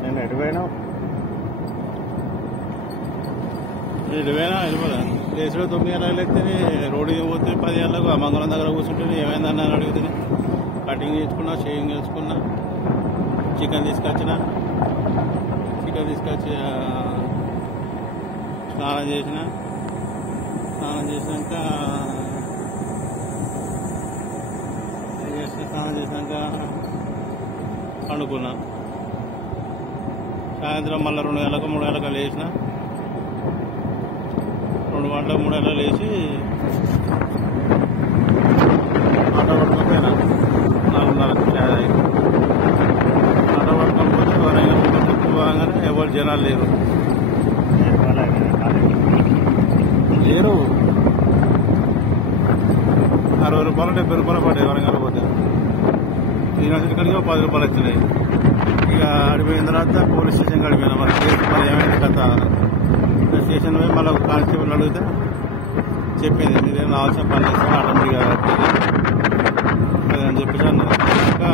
నేను ఎటువైనా వెళ్ళిపోదా లేచులో 9 గంటలకు లేకపోతే రోడ్డుకి పోతే 10 గంటలకు ఆ మంగళం దగ్గర కూర్చుంటే ఏమైందని అని అడిగితే కటింగ్ చేసుకున్నా, షేవింగ్ చేసుకున్నా, చికెన్ తీసుకొచ్చి స్నానం చేసినాక పండుకున్నా. సాయంత్రం మళ్ళీ 2 గంటలకు 3 గంటలకు లేచిన. 2 గంటలకు 3 గంటలకు లేచి ఆటో పట్టుకపోయినా 4:30 ఆటో పట్టుకోకపోతే పోగానే ఎవరు జనాలు లేరు. 60 రూపాయలు 70 రూపాయలు పడ్డాయి వరంగల్ పోతే. యూనివర్సిటీ కడిగి 10 రూపాయలు వచ్చినాయి. ఇక అడిపోయిన తర్వాత పోలీస్ స్టేషన్ అడిపోయినా మరి ఏమైంది కథ. స్టేషన్ పోయి మళ్ళీ కానిస్టేబుల్ అడిగితే చెప్పింది మీరేం రావాల్సిన పని చేస్తే ఆటోమేటిక్గా అదని చెప్పేసి అన్నది. ఇంకా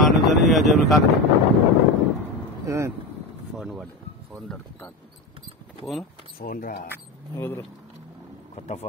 ఆ నుంచి ఇక జైలు కాదు ఫోన్ దొరుకుతుంది. ఫోన్ రా వదులు కొత్త ఫోన్.